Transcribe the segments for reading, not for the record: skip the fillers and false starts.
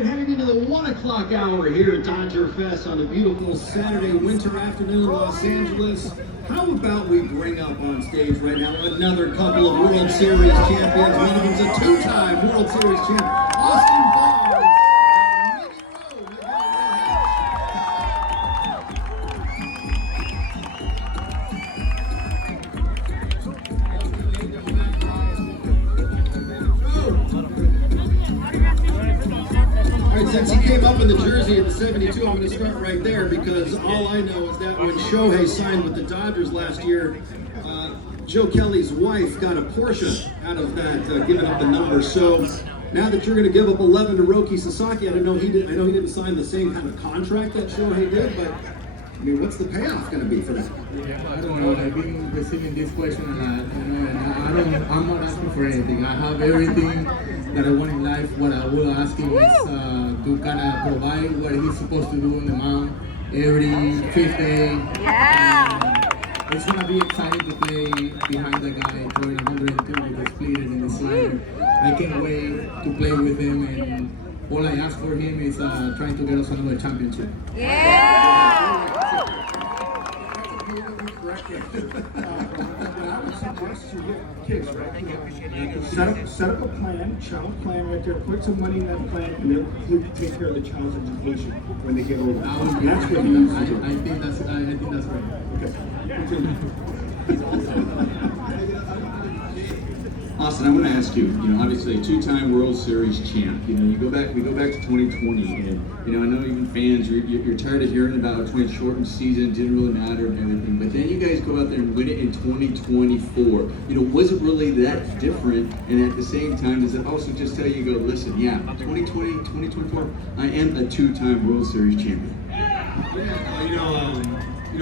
Heading into the 1 o'clock hour here at Dodger Fest on a beautiful Saturday winter afternoon in Los Angeles. How about we bring up on stage right now another couple of World Series champions. One of them's a two-time World Series champ, Austin Barnes. Since he came up in the jersey at the 72, I'm going to start right there because all I know is that when Shohei signed with the Dodgers last year, Joe Kelly's wife got a Porsche out of that, giving up the number. So now that you're going to give up 11 to Roki Sasaki, I know he didn't sign the same kind of contract that Shohei did, but I mean, what's the payoff going to be for that? Yeah, I don't know. I've been receiving this question a lot, and I'm not asking for anything. I have everything that I want in life. What I will ask him is to kind of provide what he's supposed to do on the mound every fifth day. Yeah. It's gonna be exciting to play behind the guy throwing 102 with the splitter in the slider. I can't wait to play with him, and all I ask for him is trying to get us another championship. Yeah. Kids, right? Set up a plan, child plan right there. Put some money in that plan, and they'll take care of the child's education when they get older. That's what you need to do. I think that's right. Okay. Austin, I want to ask you. Obviously a two-time World Series champ. We go back to 2020, and I know even fans, you're tired of hearing about 20 shortened season, didn't really matter and everything. But then you guys go out there and win it in 2024. Was it really that different? And at the same time, does it also just tell you, listen, 2020, 2024, I am a two-time World Series champion. Yeah,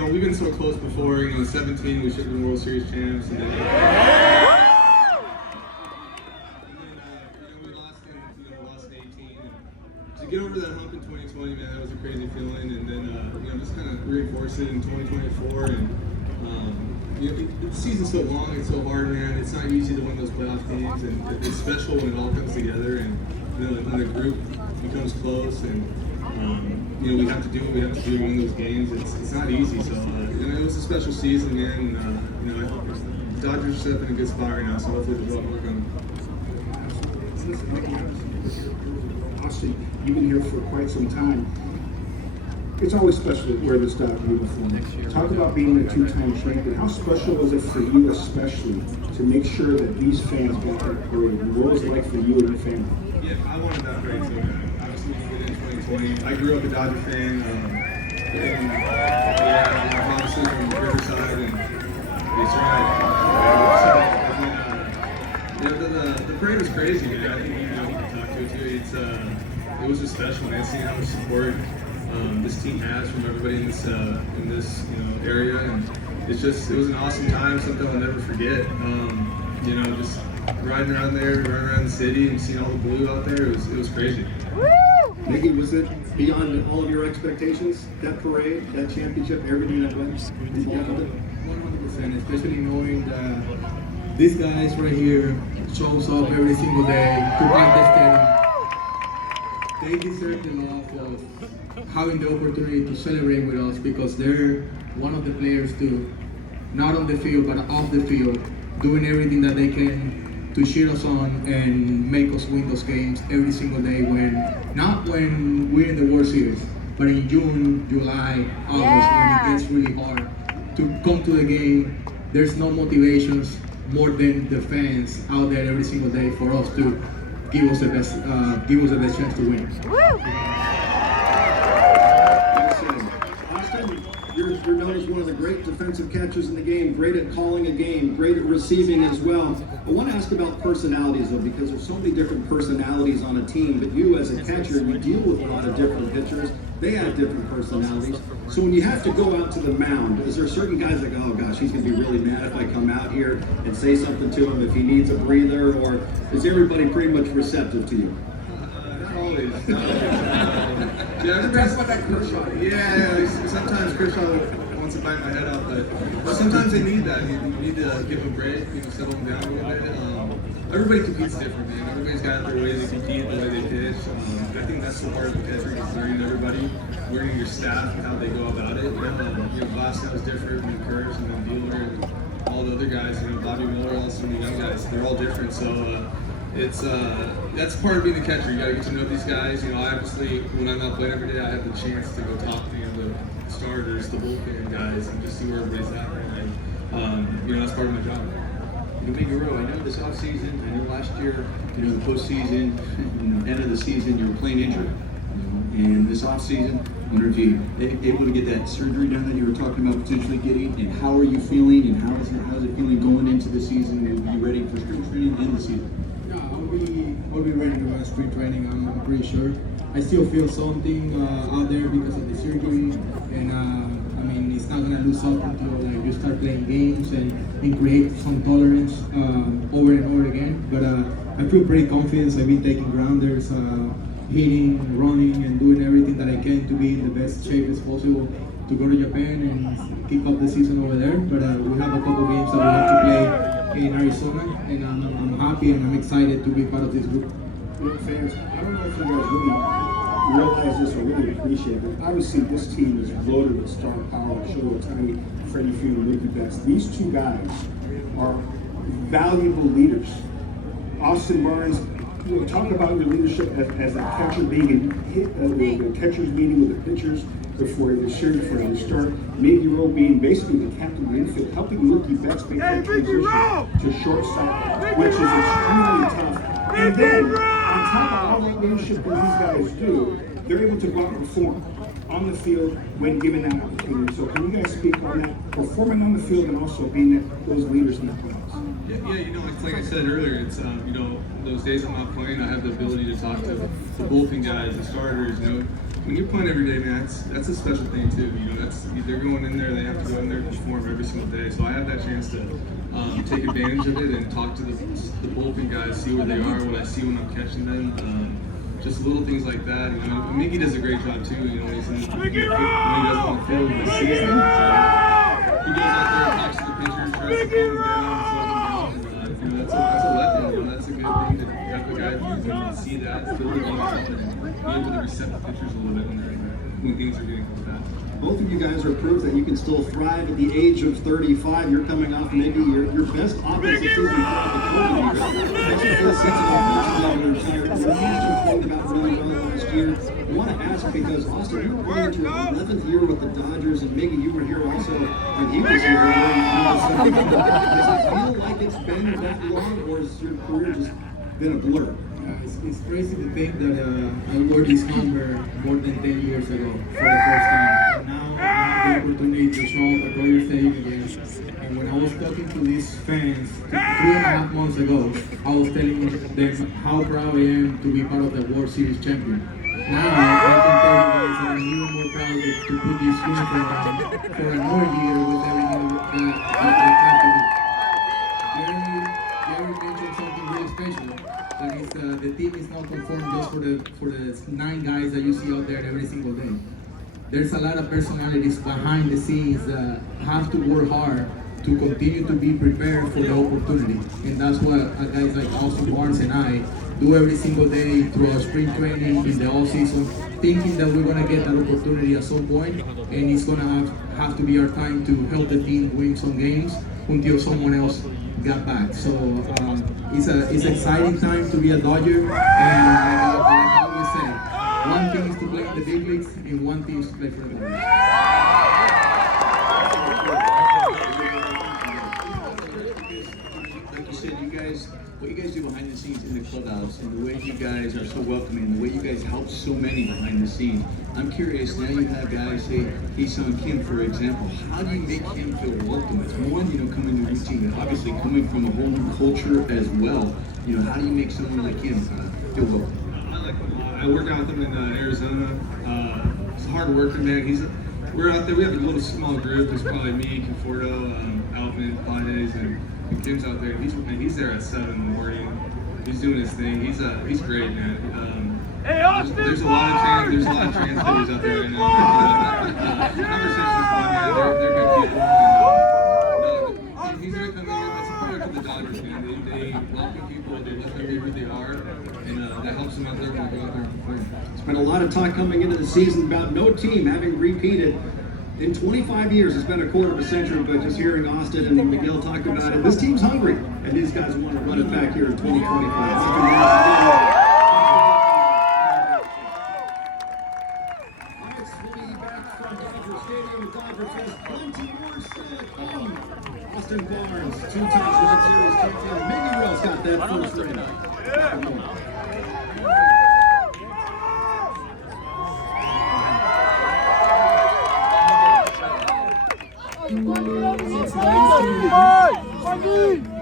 we've been so close before. 17 we should have been World Series champs, and then. Get over that hump in 2020, man, that was a crazy feeling, and then just kind of reinforce it in 2024. And the season's so long, it's so hard, man. It's not easy to win those playoff games, and it's special when it all comes together, and when the group becomes close, and we have to do what we have to do to win those games. It's not easy, so it was a special season, man. And the Dodgers are in a good spot right now, so hopefully they'll work on them. Austin, you've been here for quite some time. It's always special to wear this Dodger uniform. Talk about being a two-time champion. How special was it for you, especially, to make sure that these fans got that parade? And what was it like for you and your family? Yeah, I wanted that parade too, man. Obviously, we did in 2020. I grew up a Dodger fan. I'm obviously from Riverside, and it's right. The parade was crazy, man. I think you can talk to it too. It was just special, man. Seeing how much support this team has from everybody in this area, and it was an awesome time, something I'll never forget. Just riding around there, running around the city, and seeing all the blue out there, it was crazy. Mickey, was it beyond all of your expectations? That parade, that championship, everything that went involved with it? 100%, especially knowing that these guys right here shows up every single day to run the stadium. They deserve the love of having the opportunity to celebrate with us because they're one of the players too, not on the field but off the field, doing everything that they can to cheer us on and make us win those games every single day not when we're in the World Series, but in June, July, August, when it gets really hard to come to the game. There's no motivations more than the fans out there every single day for us to give us the best chance to win. Austin, you're known as one of the great defenders defensive catchers in the game, great at calling a game, great at receiving as well. I want to ask about personalities though, because there's so many different personalities on a team, but you as a catcher, you deal with a lot of different pitchers. They have different personalities. So when you have to go out to the mound, is there certain guys that go, oh gosh, he's going to be really mad if I come out here and say something to him if he needs a breather, or is everybody pretty much receptive to you? Not always. Yeah, depends on that Kershaw. Yeah, sometimes Kershaw wants to bite my head off, but sometimes they need that. You need to give them a break, settle them down a little bit. Everybody competes different, man. Everybody's got their way they compete, the way they pitch. I think that's the part of the catcher is learning everybody, learning your staff and how they go about it. Glasnow's different than Kurtz and then Bueller and all the other guys. Bobby Miller, all some of the young guys. They're all different. So it's that's part of being the catcher. You got to get to know these guys. Obviously, when I'm not playing every day, I have the chance to go talk to the starters, the bullpen guys, and just see where everybody's at. And that's part of my job. Miguel, I know this offseason, I know last year, the postseason, end of the season, you were playing injured. And this offseason, I wonder if you able to get that surgery done that you were talking about potentially getting, and how are you feeling, and how is it feeling going into the season? Will you be ready for spring training and the season? Yeah, I'll be ready to run spring training. I'm pretty sure. I still feel something out there because of the surgery, and it's not gonna lose up until you start playing games and create some tolerance over and over again. But I feel pretty confident. I've been taking grounders, hitting, running, and doing everything that I can to be in the best shape as possible to go to Japan and kick off the season over there. But we have a couple games that we have to play in Arizona, and I'm happy and I'm excited to be part of this group. Fans, I don't know if you guys really realize this or really appreciate it. Obviously, this team is loaded with star power. Shohei Ohtani, Freddie Freeman, and Mookie Betts. These two guys are valuable leaders. Austin Barnes, talk about your leadership as a catcher, being in the catcher's meeting with the pitchers before the series for the start. Miggy Rowe being basically the captain of the infield, helping Mookie Betts make that transition to shortstop, which is extremely tough. And then, on top of all that leadership that these guys do, they're able to go out and perform on the field when given that opportunity. So can you guys speak on that, performing on the field and also being those leaders in the playoffs? Yeah, it's like I said earlier, it's, those days I'm not playing, I have the ability to talk to the bullpen guys, the starters, When you're playing every day, man, that's a special thing too. They're going in there, they have to go in there and perform every single day. So I have that chance to take advantage of it and talk to the bullpen guys, see where they are, what I see when I'm catching them. Just little things like that. Mickey does a great job too. When he does on the field in the season, he goes out there, talks to the pitchers, tries to calm them down, slows them down. That's a weapon. That's a good thing to have the guy who see that, feel the game, and be able to reset the pitchers a little bit when things are getting bad. Both of you guys are proof that you can still thrive at the age of 35. You're coming off maybe your best offensive season throughout the COVID year. Actually, for the season offensively, you played about really well last year. I want to ask because, Austin, you were playing into your 11th year with the Dodgers, and Miggy, you were here also when he was here. Does it feel like it's been that long, or has your career just been a blur? It's crazy to think that I wore this number more than 10 years ago for the first time. And now I have the opportunity to show up at Dodger Stadium again. And when I was talking to these fans 3.5 months ago, I was telling them how proud I am to be part of the World Series champion. Now I can tell you guys that I'm even more proud to put this uniform on for another year with everything that I can do. Gary mentioned something really special. That is, the team is not conformed just for the 9 guys that you see out there every single day. There's a lot of personalities behind the scenes that have to work hard to continue to be prepared for the opportunity. And that's what guys like Austin Barnes and I do every single day through our spring training in the off season, thinking that we're gonna get that opportunity at some point, and it's gonna have to be our time to help the team win some games until someone else got back. So it's an exciting time to be a Dodger, and like I always say, one thing is to play in the big leagues and one thing is to play for the Dodgers. like you said, what you guys do behind the scenes in the clubhouse, and the way you guys are so welcoming, the way you guys help so many behind the scenes. I'm curious, now you have guys, say, Hee-Sung Kim, for example, how do you make him feel welcome? It's one, coming to your team, but obviously coming from a whole new culture as well. How do you make someone like him feel welcome? I like him a lot. I worked out with him in Arizona. He's a hard worker, man. We're out there. We have a little small group. There's probably me, Conforto, Alvin, Pades, and Kim's out there. He's there at 7 in the morning. He's doing his thing. He's great, man. There's a lot of translators out there right now. Conversation's fun, man. They're good people. He's gonna come in. That's a product of the Dodgers, man. They welcome people. They let them be who they are, and that helps them out there when they go out there and perform. There's been a lot of talk coming into the season about no team having repeated in 25 years. It's been a quarter of a century, but just hearing Austin and McGill talk about it, this team's hungry, and these guys want to run it back here in 2025. Austin Barnes, 2-time World Series champion. Maybe Rose got that first ring. Vai,